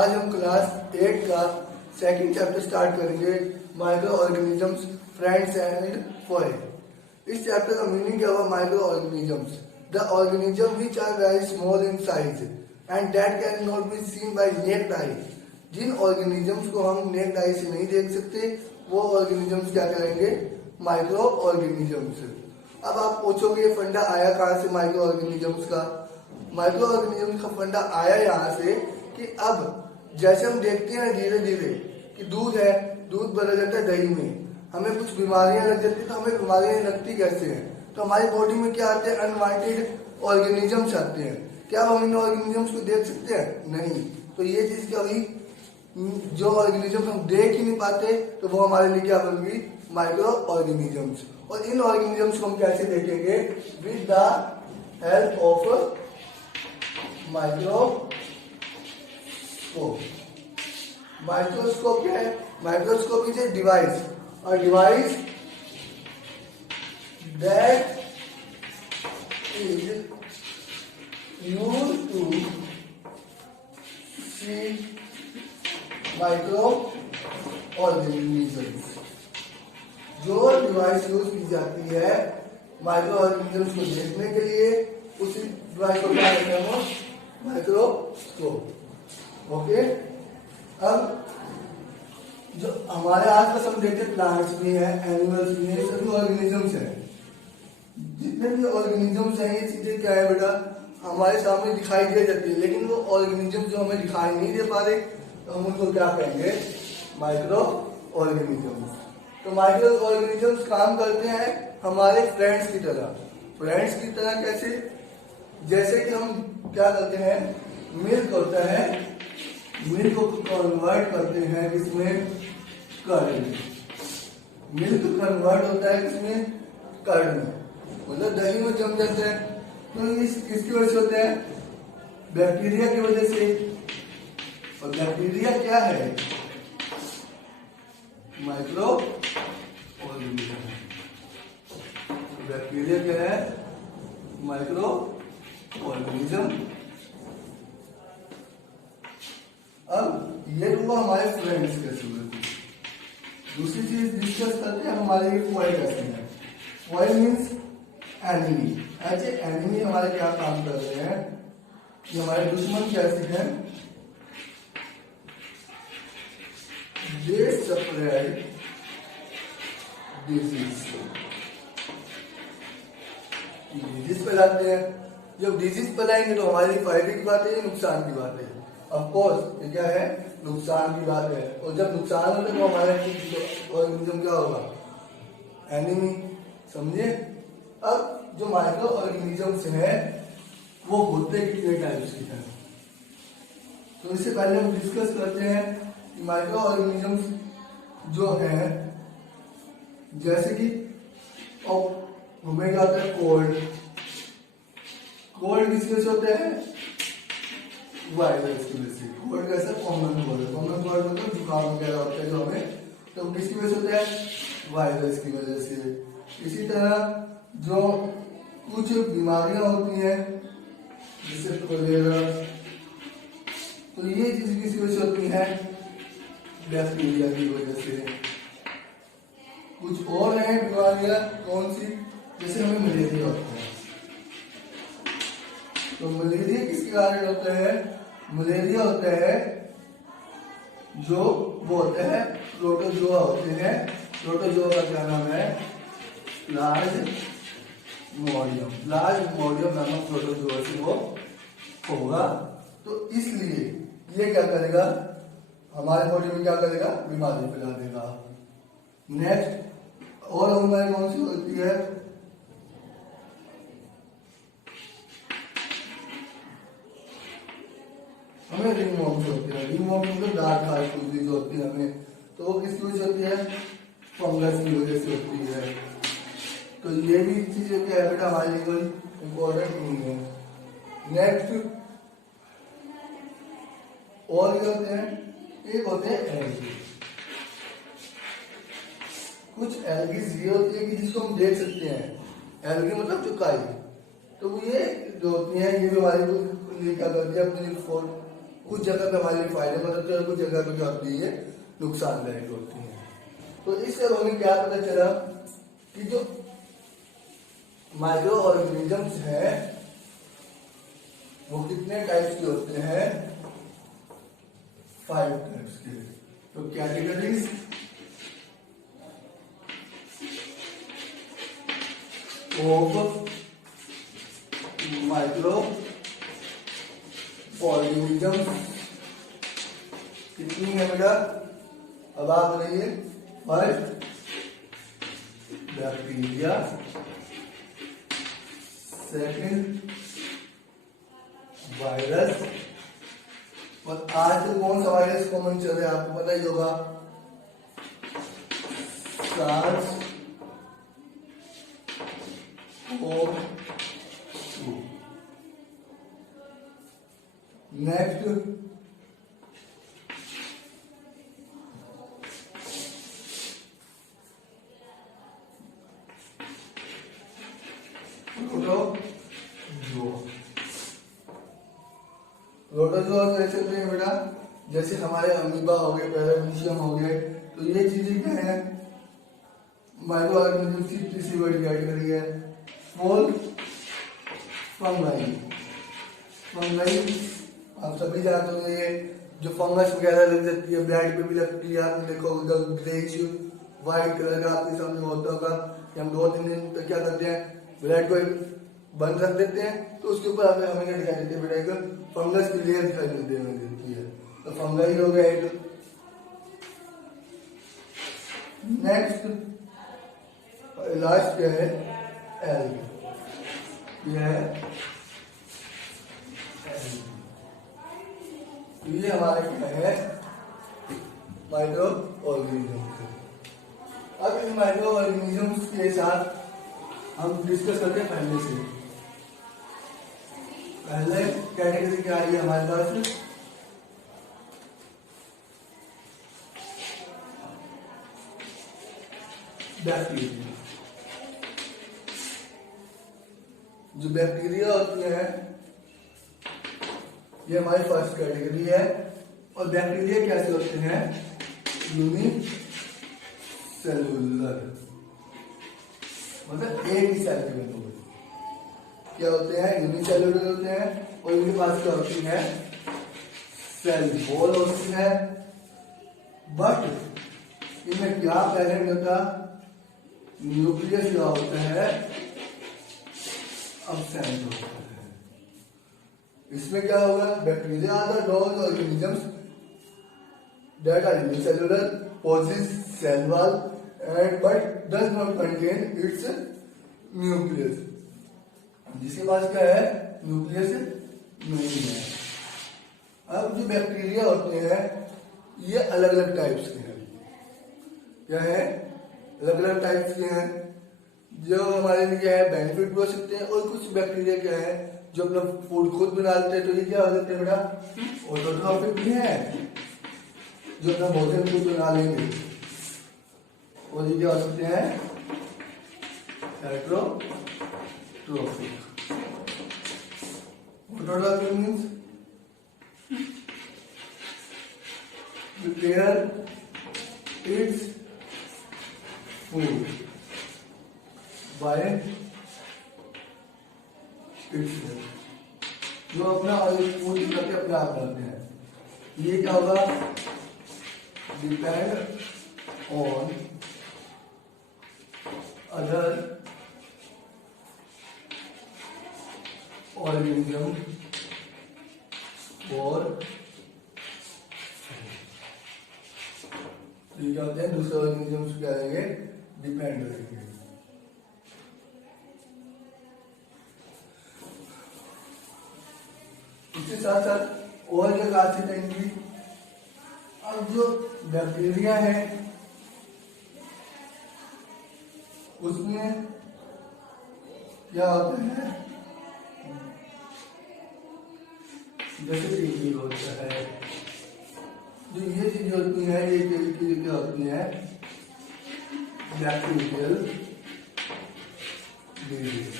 आज हम क्लास 8 का सेकंड चैप्टर स्टार्ट करेंगे, microorganisms, friends and foreign. इस चैप्टर का मीनिंग क्या हुआ? Microorganisms, the organism which are very small in size and that can not be seen by naked eye. जिन organisms को हम necked आई से नहीं देख सकते वो ऑर्गेनिजम्स क्या करेंगे? Micro organisms. अब आप पूछोगे फंडा आया कहाँ से माइक्रो ऑर्गेनिजम्स का? माइक्रो ऑर्गेनिजम्स का फंडा आया यहाँ से कि अब जैसे हम देखते हैं धीरे धीरे कि दूध है, दूध बदल जाता है दही में, हमें कुछ बीमारियां लग जाती है। तो हमें बीमारियां लगती कैसे हैं? तो हमारी बॉडी में क्या आते हैं? अनवांटेड ऑर्गेनिजम्स आते हैं। क्या हम इन ऑर्गेनिजम्स को देख सकते हैं? नहीं। तो ये चीज क्या हुई? जो ऑर्गेनिजम्स हम देख ही नहीं पाते तो वो हमारे लिए क्या बन गई? Micro organisms. और इन ऑर्गेनिजम्स को हम कैसे देखेंगे? With the help of microscope. Microscope क्या है? Microscope is a device, a device that is used to see microorganisms। जो डिवाइस यूज की जाती है माइक्रो ऑर्गेनिजम्स को देखने के लिए, उसी डिवाइस को क्या कहते हैं? हम माइक्रोस्कोप। ओके। अब जो हमारे आसपास हम देखते हैं, प्लांट्स भी है, एनिमल्स भी है, सभी ऑर्गेनिजम्स हैं। जितने भी ऑर्गेनिजम्स हैं ये चीजें क्या है बेटा? हमारे सामने दिखाई दे जाती है, लेकिन वो ऑर्गेनिजम्स जो हमें दिखाई नहीं दे पा रहे तो हम उनको क्या कहेंगे? Micro organisms. तो माइक्रो ऑर्गेनिजम्स काम करते हैं हमारे फ्रेंड्स की तरह। फ्रेंड्स की तरह कैसे? जैसे कि हम क्या करते हैं, मिल्क होता है, मिल्क को कन्वर्ट करते हैं इसमें कर्ड में। मिल्क कन्वर्ट होता है इसमें कर्ड में, मतलब दही में जम जाता है। तो इस किसकी वजह से होता है? बैक्टीरिया की वजह से। और बैक्टीरिया क्या है? Micro organism. बैक्टीरिया क्या है? Micro organism. अब ये हुआ हमारे फ्रेंड्स के सूरत। दूसरी चीज डिस्कस करते हैं हमारे फॉइल कैसे हैं। Foil means enemy. As a enemy हमारे क्या काम कर रहे हैं? ये हमारे दुश्मन कैसे हैं? They spread disease. डिजीज फैलाते हैं। जब डिजीज फैलाएंगे तो हमारे लिए फायदे की बात है या नुकसान की बात है? ऑफकोर्स ये क्या है? नुकसान की बात है। और जब नुकसान होता है तो हमारा ऑर्गेनिज्म क्या होगा? एनिमी। समझे? अब जो माइक्रो ऑर्गेनिजम्स हैं वो होते कितने टाइप्स के हैं? तो इससे पहले हम डिस्कस करते हैं कि माइक्रो ऑर्गेनिजम्स जो हैं, जैसे कि हमें क्या होता है? कोल्ड। कोल्ड किस वजह से होता है? वायरस की वजह से। कोल्ड कैसा? Common cold. कॉमन कोल्ड मतलब जुकाम वगैरह होता है जो हमें, तो किसकी वजह से होता है? वायरस की वजह से। इसी तरह जो कुछ बीमारियां होती हैं जैसे कोलेरा, तो ये चीज किसकी वजह से होती है? बैक्टीरिया की वजह से। कुछ और है बीमारियां, कौन सी? जैसे हमें मलेरिया होता है। तो मलेरिया किसके कारण होता है? मलेरिया होता है जो वो होते हैं प्रोटोजोआ होते हैं। प्रोटोजोआ का क्या नाम है? प्लाज्मोडियम। प्लाज्मोडियम नामक प्रोटोजोआ से वो होगा। तो इसलिए ये क्या करेगा? हमारे बॉडी में क्या करेगा? बीमारी फैला देगा। नेक्स्ट और हमारे कौन सी होती है? हमें रिंगवॉर्म्स होती है। रिंगवॉर्म्स मतलब डार्क हार्ट डिजीज होती है हमें, तो वो किसकी वजह से होती है? फंगस की वजह से होती है। तो ये भी चीजें क्या है बेटा? हमारे लिए कोई इम्पोर्टेंट नहीं है। नेक्स्ट और क्या होते हैं? एक होते हैं एल्गी। कुछ एल्गीज ये होती है कि जिसको हम देख सकते हैं। एल्गी मतलब चुकाई। तो ये जो होती है ये भी हमारे को क्या करती है? अपने कुछ जगह पे हमारे लिए फायदेमंद होती है और कुछ जगह पे क्या होती है, नुकसानदायक होती है। तो इससे हमें क्या पता चला कि जो माइक्रो ऑर्गेनिजम्स है वो कितने टाइप्स के होते हैं, 5 टाइप्स के। तो कैटेगरीज ऑफ माइक्रो ऑर्गेनिजम्स कितनी है बेटा, अब आप बताइए। फर्स्ट बैक्टीरिया, सेकंड वायरस, और आज कौन सा वायरस कॉमन चल रहा है आपको पता ही होगा, सार्स CoV-2। नेक्स्ट रोटोजोआ कैसे होते हैं बेटा, जैसे हमारे अमीबा हो गए, पैरामीशियम हो गए, तो ये चीजें क्या है, माइक्रो ऑर्गेनिज्म की तीसरी बड़ी कैटेगरी है। फोर्थ फंगाई, फंगाई आप सभी जानते होंगे, जो फंगस वगैरह लग जाती है, ब्रेड पे भी लगती है, आपने देखो ग्रेइश व्हाइट कलर का आपके सामने होता होगा कि हम 2-3 दिन तक क्या करते हैं, ब्रेड को बंद रख देते हैं, तो उसके ऊपर हमें क्या दिखाई देती है बेटा, एक फंगस की लेयर दिखाई देती है, तो फंगाई हो गया एक। नेक्स्ट लास्ट क्या है, एल्गी, यह है एल्गी। ये हमारे क्या है, माइक्रो ऑर्गेनिज्म। अब इन माइक्रो ऑर्गेनिजम्स के साथ हम डिस्कस करते हैं पहले कैटेगरी क्या आ रही है हमारे पास, बैक्टीरिया। जो बैक्टीरिया होती है ये हमारी फर्स्ट कैटेगरी है। और बैक्टीरिया कैसे होते हैं, यूनिसेलुलर, मतलब एक ही सेल के बने हुए क्या होते हैं, यूनिसेलुलर होते हैं। और इनके पास क्या होती है, सेल वॉल होती है, बट इनमें क्या प्रेजेंट होता, न्यूक्लियस क्या होता है, absent होता है। इसमें क्या होगा, bacteria are the those organisms that are unicellular, possess cell wall and but does not contain its nucleus। जिसके पास क्या है, न्यूक्लियस नहीं है। अब जो बैक्टीरिया होते हैं ये अलग अलग टाइप्स के हैं। क्या है, अलग अलग टाइप्स के हैं, जो हमारे लिए क्या है, बेनिफिट भी हो सकते हैं। और कुछ बैक्टीरिया क्या है जो अपना फूड खुद बना लेते हैं, तो ये क्या हो जाते हैं बेटा, ऑटोट्रॉफिक भी है, जो अपना भोजन खुद बना लेंगे। और ये क्या हो सकते हैं, heterotrophic. Autotrophic means prepare its food by itself, जो अपना फूड करके अपने आप बनाते हैं। ये क्या होगा, डिपेंड ऑन अदर ऑर्गेनिज्म और ये क्या होते हैं, दूसरे ऑर्गेनिजम्स क्या रहेंगे, डिपेंड रहेंगे। इसके साथ साथ और क्या खासियत आएंगी, अब जो बैक्टीरिया है उसमें क्या होता है, जैसे टीबी होता है, जो ये चीजें होती हैं, ये चीजें क्या होती हैं, बैक्टीरियल डिजीज।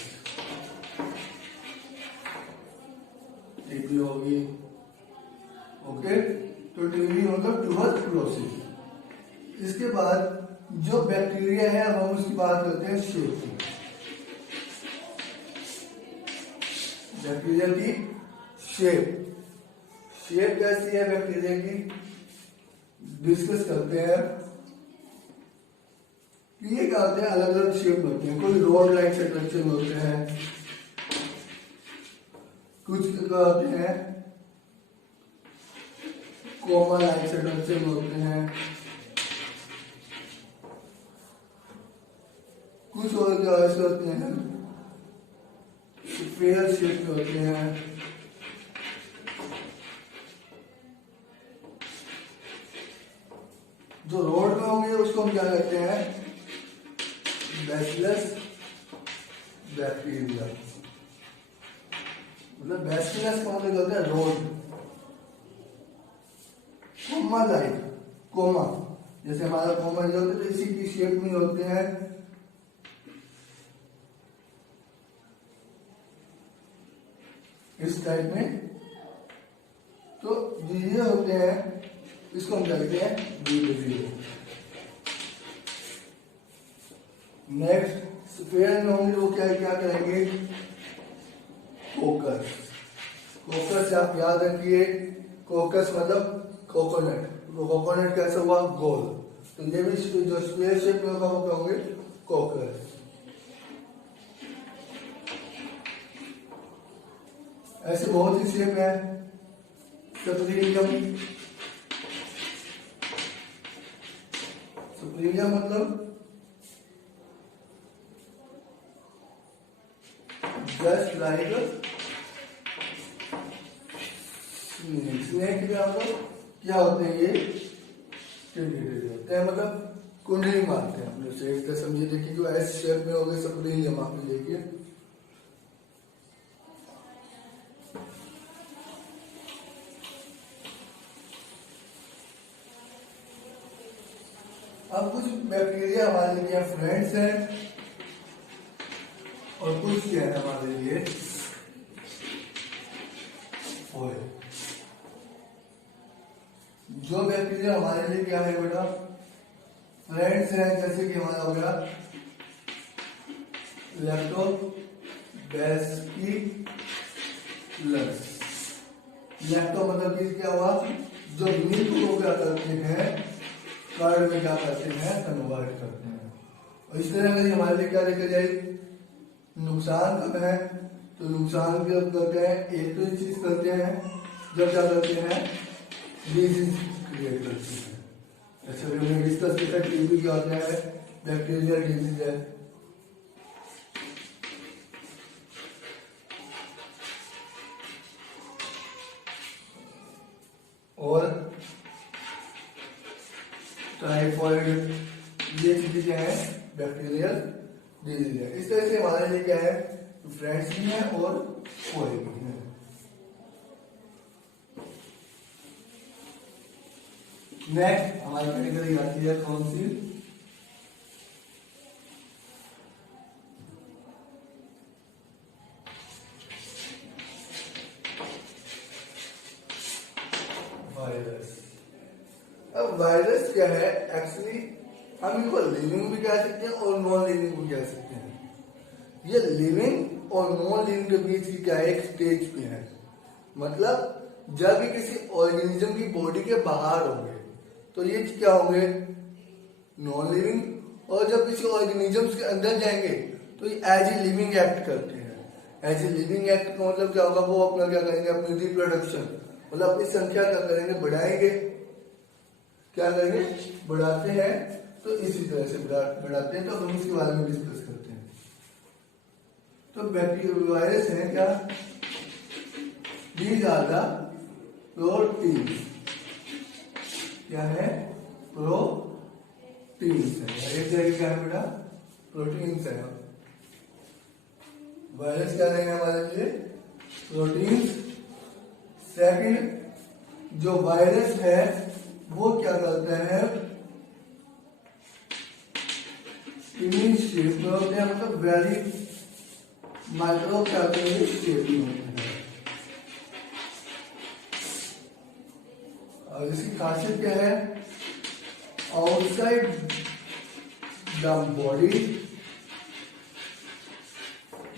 टीबी होगी प्रोसेस। इसके बाद जो बैक्टीरिया है, अब हम उसकी बात करते हैं शेप की। बैक्टीरिया की शेप, शेप कैसी है बैक्टीरिया की, डिस्कस करते हैं। ये क्या होते हैं, अलग अलग शेप होते हैं। कोई रोड लाइक स्ट्रक्चर होते हैं, कुछ क्या होते हैं कोमा लाइक स्ट्रक्चर होते हैं, कुछ और क्या ऐसे होते हैं स्फीयर शेप के होते हैं। जो रोड में होंगे उसको हम क्या कहते हैं, बैसिलस बैक्टीरिया। मतलब बैसिलस का मतलब होता है रोड। कोमा लाइक, कोमा जैसे हमारा कोमा जो होता है इसी की शेप में होते हैं। इस टाइप में तो ये होते हैं, इसको हम कहते हैं बीबीजी। नेक्स्ट स्फीयर में होंगे वो क्या क्या करेंगे, कोकस। कोकस से आप याद रखिए, कोकस मतलब कोकोनट। कोकोनट कैसा हुआ, गोल। तो ये भी जो स्फीयर शेप में होगा वो क्या होंगे, कोकस। ऐसे बहुत ही शेप है। सप्रीलियम, सप्रीलियम मतलब जस्ट लाइक स्नेक। क्या होते हैं ये, होते हैं मतलब कुंडली मारते हैं अपने शेप का। समझिए, देखिए जो ऐसे शेप में हो गए सप्रीलियम, आप देखिए। अब कुछ बैक्टीरिया हमारे लिए फ्रेंड्स हैं और कुछ क्या है हमारे लिए फोए। जो बैक्टीरिया हमारे लिए क्या है बेटा, फ्रेंड्स हैं, जैसे कि हमारा हो गया लैक्टोबैसिलस। लैक्टो मतलब कि क्या हुआ, जो मिल्क को क्या करते हैं, कर्ड में क्या करते हैं, कन्वर्ट करते हैं। और इस तरह अगर हमारे लिए क्या देखा जाए, नुकसान कब है, तो नुकसान जब करते हैं, एक तो चीज करते हैं जब क्या करते हैं, डिजीज क्रिएट करते हैं। अच्छा, हमने डिस्कस किया था टीबी क्या होता है, बैक्टीरियल डिजीज है। और टाइफॉइड, ये चीजें क्या है, बैक्टीरियल डिजीज है। इस तरह से हमारे लिए क्या है, फ्रेंड्स भी है और फोए भी है। नेक्स्ट हमारी कैटेगरी आती है कौन सी, वायरस। अब वायरस क्या है, एक्चुअली हम इनको लिविंग भी कह सकते हैं और नॉन लिविंग भी कह सकते हैं। ये लिविंग और नॉन लिविंग के बीच की क्या है, एक स्टेज पे है। मतलब जब भी किसी ऑर्गेनिज्म की बॉडी के बाहर होंगे तो ये क्या होंगे, नॉन लिविंग। और जब किसी ऑर्गेनिज्म के अंदर जाएंगे तो ये एज ए लिविंग एक्ट करते हैं। एज ए लिविंग एक्ट का मतलब क्या होगा, वो अपना क्या करेंगे, अपनी रिप्रोडक्शन मतलब अपनी संख्या क्या करेंगे, बढ़ाएंगे। क्या करेंगे, बढ़ाते हैं। तो इसी तरह से बढ़ाते हैं। तो हम इसके बारे में डिस्कस करते हैं। तो बैक्टीरिया वायरस है क्या, दीज आर द प्रोटीन्स। क्या है, प्रोटीन्स है। एक जगह क्या है बेटा, प्रोटीन्स है। वायरस क्या रहेंगे हमारे लिए, प्रोटीन्स। सेकंड, जो वायरस है वो क्या करता है, इम्यून शेप में होते हैं, मतलब वेरी माइक्रो क्या शेप में होते हैं। और इसकी खासियत क्या है, आउटसाइड द बॉडी,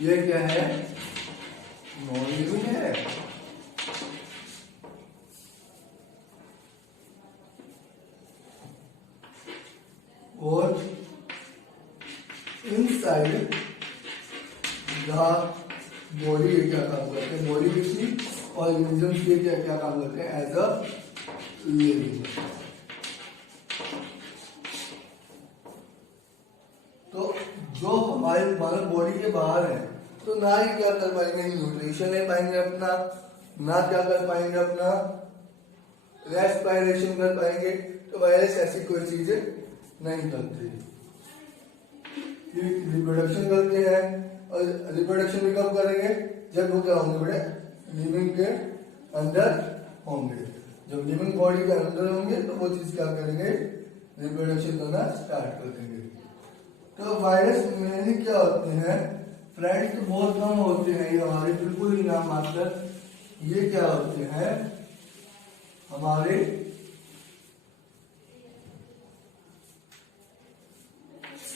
ये क्या है, नॉन लिविंग है। और इनसाइड द बॉडी ये क्या काम करते हैं, बॉडी किसी ऑर्गेनिज्म के क्या क्या काम करते हैं एज अ लिविंग। तो जो हमारे मानव बॉडी के बाहर है, तो ना ही क्या कर पाएंगे, न्यूट्रिशन ले पाएंगे अपना, ना क्या कर पाएंगे अपना रेस्पिरेशन कर पाएंगे। तो वायरस ऐसी कोई चीजें नहीं करते, रिप्रोडक्शन करते हैं। और रिप्रोडक्शन भी कब करेंगे, जब वो क्या होंगे बड़े, लिविंग के अंदर होंगे। जब लिविंग बॉडी के अंदर होंगे तो वो चीज क्या करेंगे, रिप्रोडक्शन करना स्टार्ट कर देंगे। तो वायरस मेनली क्या होते हैं फ्रेंड्स, तो बहुत कम होते हैं, ये हमारे बिल्कुल ही नाम मात्र। ये क्या होते हैं हमारे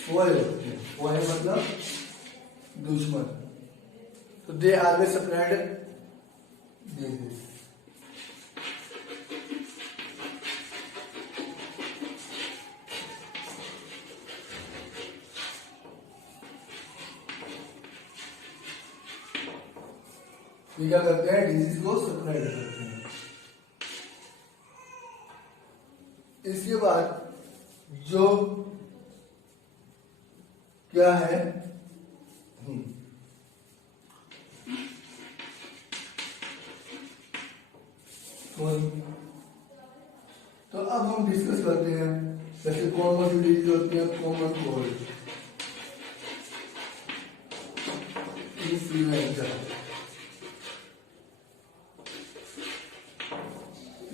फोए होते हैं, फोए मतलब दुश्मन। तो दे आगे स्प्रेड डिजीज। ये क्या करते हैं, डिजीज को स्प्रेड करते हैं। इसके बाद जो क्या है, तो अब हम डिस्कस करते हैं जैसे कौन सी डिजीज होती है, कॉमन कोल्ड, इन्फ्लुएंजा।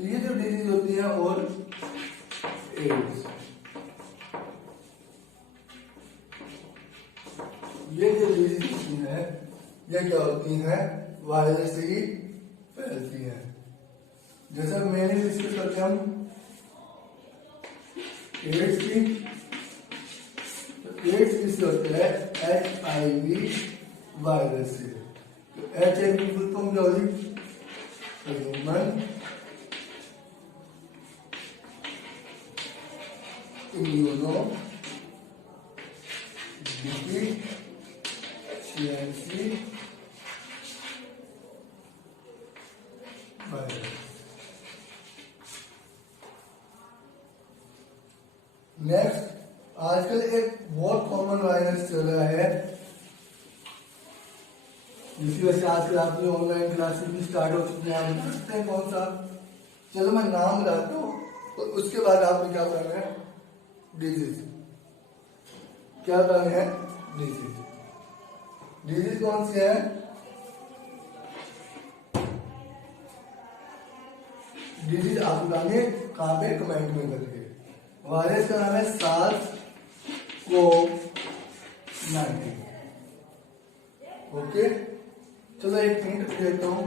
ये जो डिजीज होती है, और एड्स, ये जो डिजीज होती है ये क्या होती है, वायरस से ही फैलती है। जैसे मैंने डिस्कस करते हैं हम एड्स की, तो एड्स किससे होता है, HIV वायरस से। तो HIV फुल फॉर्म क्या होगी, human immuno deficiency virus. Next, आजकल एक बहुत कॉमन वायरस चल रहा है, जिसकी वजह से आजकल आपकी ऑनलाइन क्लासेस भी स्टार्ट हो चुकी हैं। आप बता सकते हैं कौन सा, चलो मैं नाम बताता हूँ, तो उसके बाद आपने क्या करना है, डिजीज क्या करना है, डिजीज। डिजीज कौन सी है, डिजीज आप बताएंगे कहां पे, कमेंट में करके। वायरस का नाम है SARS-CoV-19। ओके, चलो एक हिंट भी देता हूं,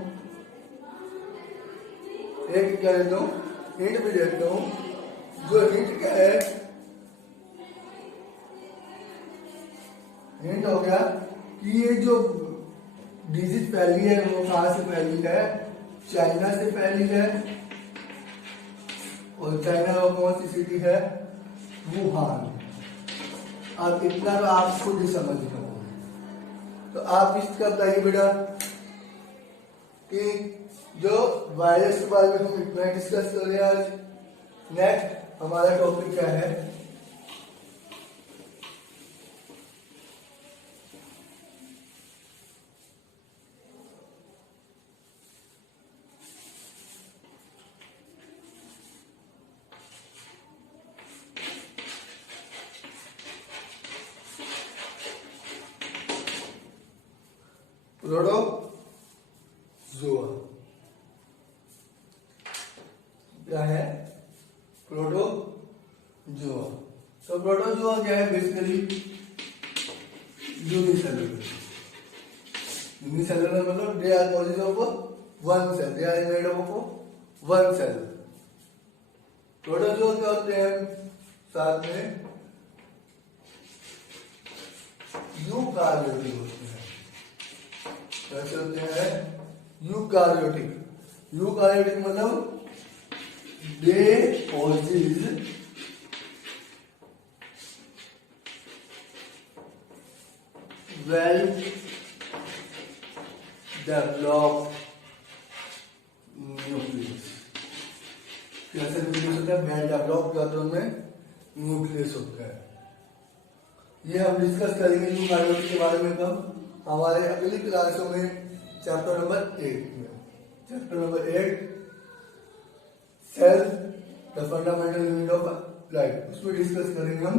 एक क्या देता हूं, हिंट भी देता हूं। जो हिंट क्या है, हिंट हो गया कि ये जो डिजीज फैली है वो कहां से फैली है, चाइना से फैली है। और चाइना का कौन सी सिटी है, वुहान। अब इतना तो आप खुद ही समझ लो। तो आप इसका बताइए बेटा कि जो वायरस के बारे में हम इतना डिस्कस कर रहे हैं आज। नेक्स्ट हमारा टॉपिक क्या है, प्रोटोजोआ। क्या है, प्रोटोजोआ। तो प्रोटोजोआ क्या है, बेसिकली यूनिसेलुलर। यूनिसेलुलर मतलब they are college of one cell, they are made of one cell. Protozoa क्या होते हैं, साथ में यूकार्योटिक होते हैं। कैसे होते हैं? यूकार्योटिक। यूकार्योटिक मतलब they possess well develop nucleus. कैसे न्यूक्लियस होता है? वेल डेवलप क्या होता है? उनमें न्यूक्लियस होता है। ये हम डिस्कस करेंगे यूकार्योटिक के बारे में कब? हमारे अगली क्लासों में चैप्टर नंबर 8 में। Chapter number 8 cell the fundamental unit of life, उसमें डिस्कस करेंगे हम।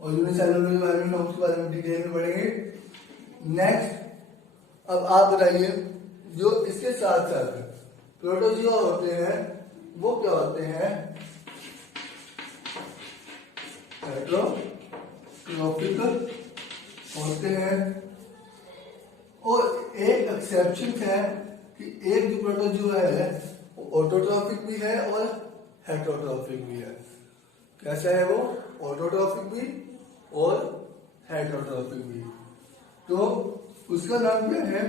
और यूनिसेलुलर के बारे में हम उसके बारे में डिटेल में पढ़ेंगे। नेक्स्ट अब आप बताइए, जो इसके साथ साथ प्रोटोजोआ होते हैं वो क्या होते हैं? हेटेरोट्रोफिक होते हैं। और एक एक्सेप्शन है कि एक जो प्रोटोजोआ है वो ऑटोट्रॉफिक भी है और हेटेरोट्रॉफिक भी है। कैसा है वो? ऑटोट्रॉफिक भी और हेटेरोट्रॉफिक भी। तो उसका नाम क्या है?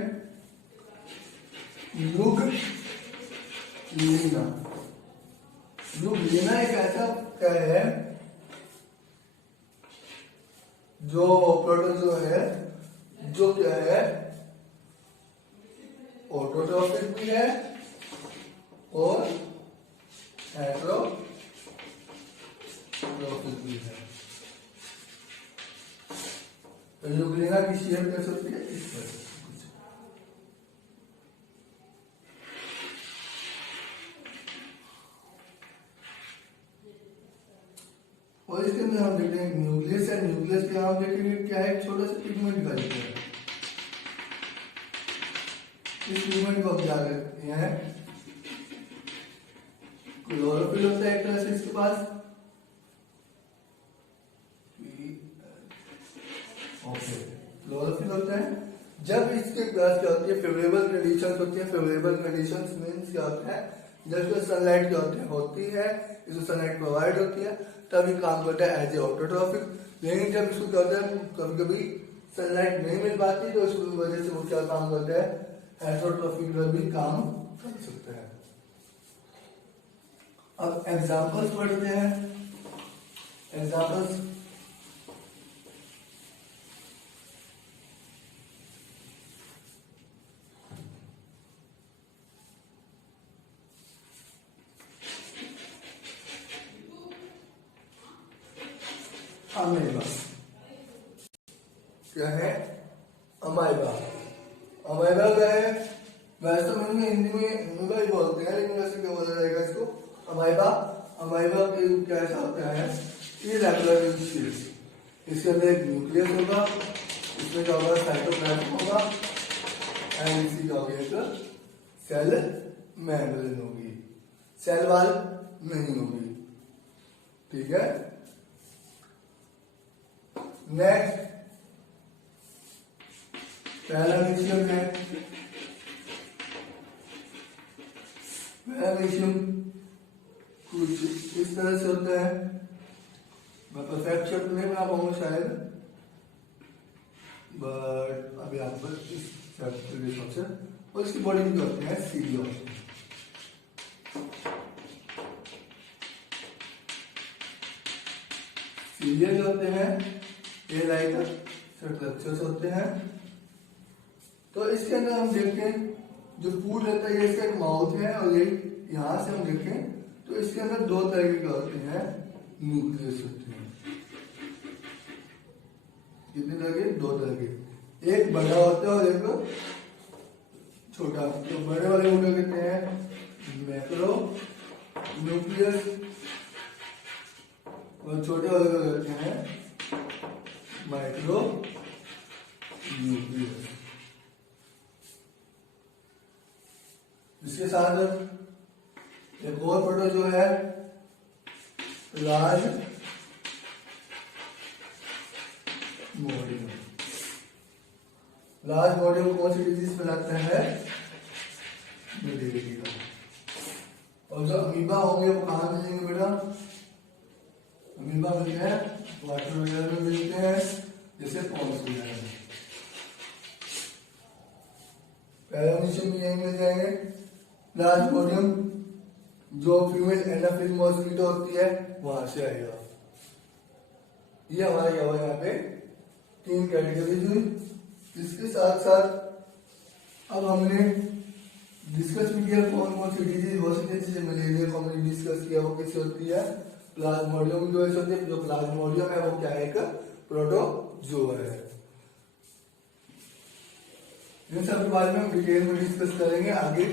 यूग्लिना। यूग्लिना एक ऐसा क्या है जो प्रोटोजोआ है जो क्या है? ऑटोट्रॉफिक भी है और हेटेरोट्रॉफिक भी है। तो यूग्लिना की शेप कैसे होती है? इस तरह से। और इसके अंदर हम देखेंगे न्यूक्लियस है। न्यूक्लियस के हम देखेंगे क्या है? एक छोटा सा पिगमेंट का है। इस पिगमेंट को क्या कहते हैं? क्लोरोफिल होता है एक तरह से इसके पास। ओके, क्लोरोफिल होता है। जब इसके पास क्या होती है? फेवरेबल कंडीशंस होती है। फेवरेबल कंडीशंस मींस क्या होता है? जब इसको सनलाइट क्या होती है, इसको सनलाइट प्रोवाइड होती है तभी काम करता है एज ए ऑटोट्रॉफिक। लेकिन जब इसको क्या होता है? कभी कभी सनलाइट नहीं मिल पाती तो इसकी वजह से वो क्या काम करता है? हेटेरोट्रॉफिक भी काम कर सकता है। अब एग्जांपल्स पढ़ते हैं। Examples amoeba. क्या है? अमीबा। अमीबा क्या है? वैसे तो मैंने हिंदी में अमीबा ही बोलते हैं, लेकिन वैसे क्या बोला जाएगा इसको? अमीबा। अमीबा के कैसा होता है? Irregular shape. इसके अंदर एक न्यूक्लियस होगा, इसमें क्या होगा? साइटोप्लाज्म होगा एंड इसी का होगा एक सेल मेम्ब्रेन होगी। सेल वॉल नहीं होगी। ठीक है। नेक्स्ट पैरामीशियम है। पैरामीशियम कुछ इस तरह से होता है। मैं परफेक्ट शब्द नहीं बना पाऊंगा शायद, बट अभी आपको इस चैप्टर के हिसाब से। और इसकी बॉडी में क्या होते हैं? सीलिया होते हैं। सीलिया जो होते हैं ये लाइक स्ट्रक्चर्स होते हैं। तो इसके अंदर हम देखें जो फूड रहता है, ये इसका एक माउथ है और ये यहां से हम देखें तो इसके अंदर दो तरह के होते हैं? न्यूक्लियस होते हैं। कितने तरह के? दो तरह के। एक बड़ा होता है और एक छोटा। तो बड़े वाले को क्या कहते हैं? Macro nucleus. और छोटे वाले को कहते हैं माइक्रो न्यूक्लियस। इसके साथ एक और प्रोटो जो है लार्ज मॉड्यूल। लार्ज मॉड्यूल कौन सी डिजीज फैलाता है? मलेरिया। और जो अमीबा होंगे वो कहां मिलेंगे बेटा? अमीबा मिलते हैं वाटर वगैरह में मिलते हैं, जैसे पॉन्स वगैरह में। पैरामीशियम भी यही मिल जाएंगे। प्लाज्मोडियम जो फीमेल एनाफिल मॉस्किटो होती है वहां से आएगा। ये हमारा क्या हुआ यहाँ पे 3 कैटेगरीज हुई। इसके साथ साथ अब हमने डिस्कस भी किया कौन कौन सी डिजीज हो सकती है, जैसे मलेरिया को हमने डिस्कस किया वो कैसे होती है। प्लाज्मोडियम जो ऐसे होती है, जो प्लाज्मोडियम है वो क्या है, एक प्रोटोजोआ है। इन सब के बारे में हम डिटेल में डिस्कस करेंगे आगे।